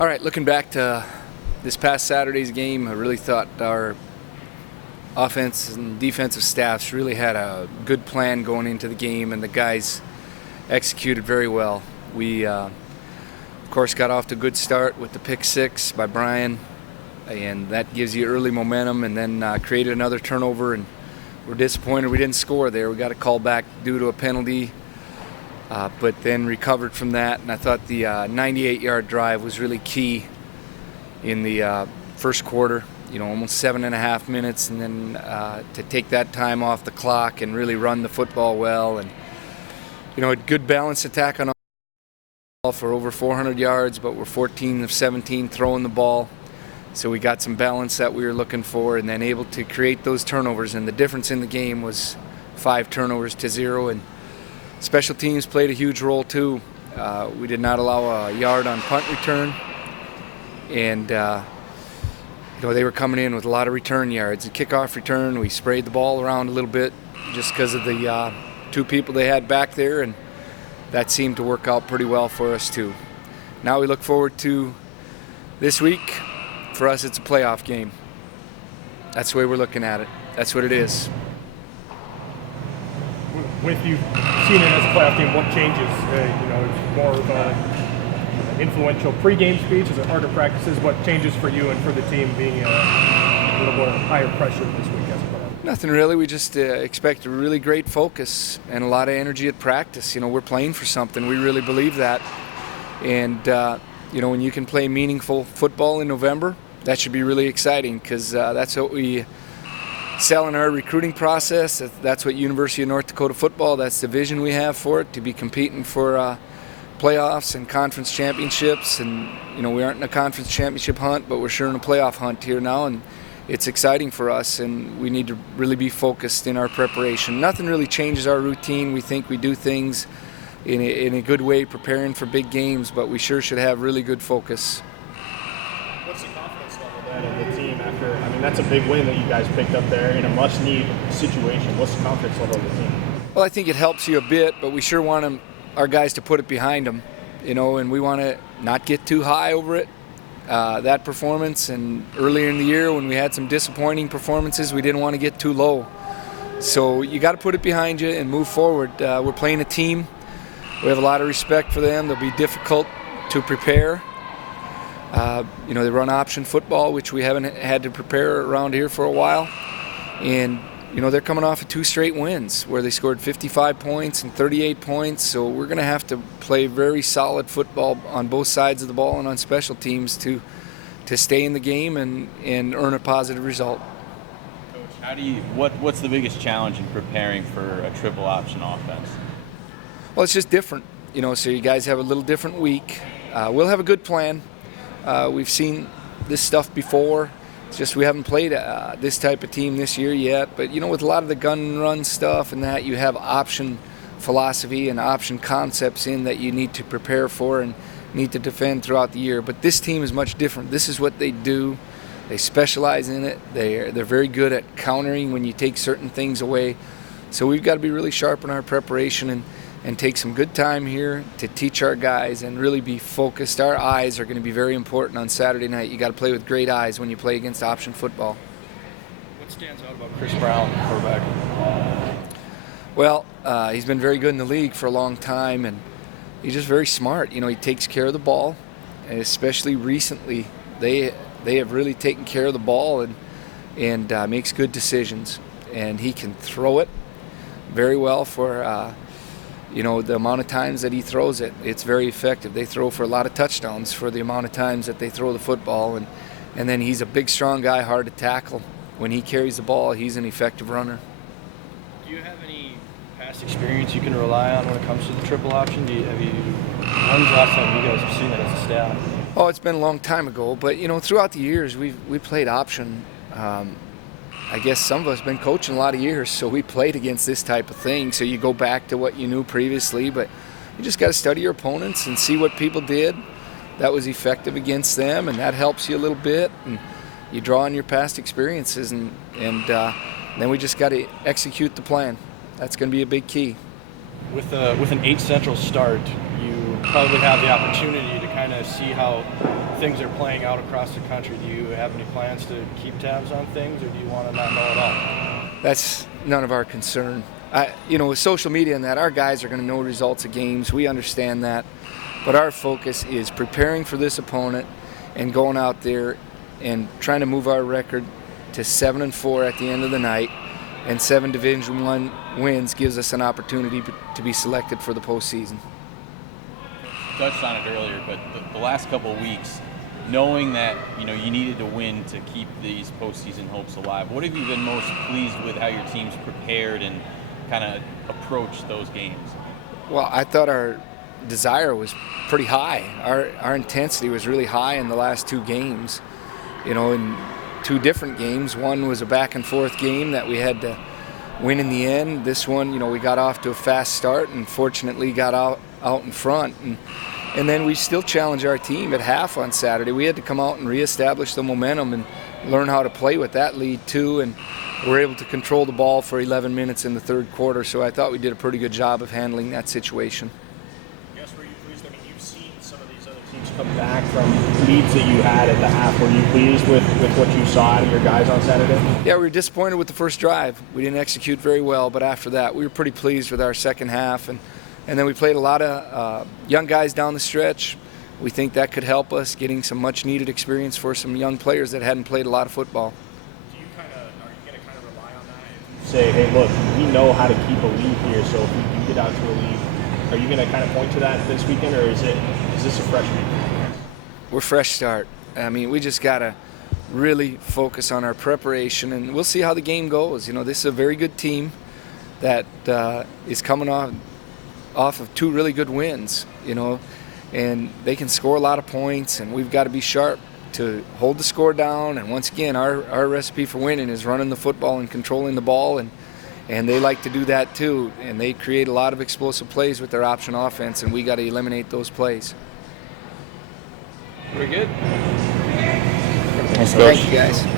All right, looking back to this past Saturday's game, I really thought our offense and defensive staffs really had a good plan going into the game, and the guys executed very well. We, of course, got off to a good start with the pick six by Brian, and that gives you early momentum, and then created another turnover, and we're disappointed we didn't score there. We got a call back due to a penalty. But then recovered from that, and I thought the 98-yard drive was really key in the first quarter. Almost 7.5 minutes, and then to take that time off the clock and really run the football well, and a good balanced attack on all for over 400 yards, but we're 14 of 17 throwing the ball, so we got some balance that we were looking for, and then able to create those turnovers. And the difference in the game was 5 turnovers to 0, and special teams played a huge role too. We did not allow a yard on punt return, and they were coming in with a lot of return yards. The kickoff return, we sprayed the ball around a little bit just because of the 2 people they had back there, and that seemed to work out pretty well for us too. Now we look forward to this week. For us, it's a playoff game. That's the way we're looking at it. That's what it is. With you seeing it as a playoff game, what changes? It's more of an influential pregame speech. Is it harder practices? What changes for you and for the team being a little more higher pressure this week as a playoff? Nothing really. We just expect a really great focus and a lot of energy at practice. We're playing for something. We really believe that. And, when you can play meaningful football in November, that should be really exciting, because that's what we sell in our recruiting process. That's what University of North Dakota football, that's the vision we have for it, to be competing for playoffs and conference championships. And we aren't in a conference championship hunt, but we're sure in a playoff hunt here now, and it's exciting for us, and we need to really be focused in our preparation. Nothing really changes our routine. We think we do things in a good way, preparing for big games, but we sure should have really good focus. What's the confidence level then of the team after, that's a big win that you guys picked up there in a must-need situation. What's the confidence level of the team? Well, I think it helps you a bit, but we sure want our guys to put it behind them, and we want to not get too high over it, that performance. And earlier in the year when we had some disappointing performances, we didn't want to get too low. So you got to put it behind you and move forward. We're playing a team. We have a lot of respect for them. They'll be difficult to prepare. They run option football, which we haven't had to prepare around here for a while. And, they're coming off of 2 straight wins where they scored 55 points and 38 points. So we're going to have to play very solid football on both sides of the ball and on special teams to stay in the game and earn a positive result. Coach, what's the biggest challenge in preparing for a triple option offense? Well, it's just different. So you guys have a little different week. We'll have a good plan. We've seen this stuff before. It's just we haven't played this type of team this year yet. But, with a lot of the gun and run stuff and that, you have option philosophy and option concepts in that you need to prepare for and need to defend throughout the year. But this team is much different. This is what they do. They specialize in it. They're very good at countering when you take certain things away. So we've got to be really sharp in our preparation and take some good time here to teach our guys and really be focused. Our eyes are going to be very important on Saturday night. You got to play with great eyes when you play against option football. What stands out about Chris Brown, quarterback? Well, he's been very good in the league for a long time, and he's just very smart. He takes care of the ball, and especially recently, they have really taken care of the ball and makes good decisions. And he can throw it very well for the amount of times that he throws it. It's very effective. They throw for a lot of touchdowns for the amount of times that they throw the football. And then he's a big, strong guy, hard to tackle. When he carries the ball, he's an effective runner. Do you have any past experience you can rely on when it comes to the triple option? When's the last time you guys have seen it as a staff? Oh, it's been a long time ago. But, throughout the years, we played option. I guess some of us have been coaching a lot of years, so we played against this type of thing. So you go back to what you knew previously, but you just got to study your opponents and see what people did that was effective against them, and that helps you a little bit. And you draw on your past experiences, and then we just got to execute the plan. That's going to be a big key. With an 8 Central start, you probably have the opportunity to kind of see how things are playing out across the country, do you have any plans to keep tabs on things, or do you want to not know at all? That's none of our concern. With social media and that, our guys are going to know results of games. We understand that. But our focus is preparing for this opponent and going out there and trying to move our record to 7-4 at the end of the night. And 7 Division I wins gives us an opportunity to be selected for the postseason. You touched on it earlier, but the last couple of weeks, knowing that you needed to win to keep these postseason hopes alive, what have you been most pleased with how your team's prepared and kind of approached those games? Well, I thought our desire was pretty high. Our intensity was really high in the last 2 games. In 2 different games. One was a back and forth game that we had to win in the end. This one, we got off to a fast start and fortunately got out in front. And then we still challenged our team at half on Saturday. We had to come out and reestablish the momentum and learn how to play with that lead too. And we're able to control the ball for 11 minutes in the third quarter. So I thought we did a pretty good job of handling that situation. Yes, were you pleased? I mean, you've seen some of these other teams come back from leads that you had at the half. Were you pleased with what you saw out of your guys on Saturday? Yeah, we were disappointed with the first drive. We didn't execute very well, but after that, we were pretty pleased with our second half. And then we played a lot of young guys down the stretch. We think that could help us getting some much-needed experience for some young players that hadn't played a lot of football. Are you going to kind of rely on that? Say, hey, look, we know how to keep a lead here, so if we do get out to a lead, are you going to kind of point to that this weekend, or is this a fresh week? We're fresh start. I mean, we just got to really focus on our preparation, and we'll see how the game goes. This is a very good team that is coming off of 2 really good wins, and they can score a lot of points, and we've got to be sharp to hold the score down. And once again, our recipe for winning is running the football and controlling the ball, and they like to do that too, and they create a lot of explosive plays with their option offense, and we got to eliminate those plays. Very good. Thanks, Coach. Thank you, guys.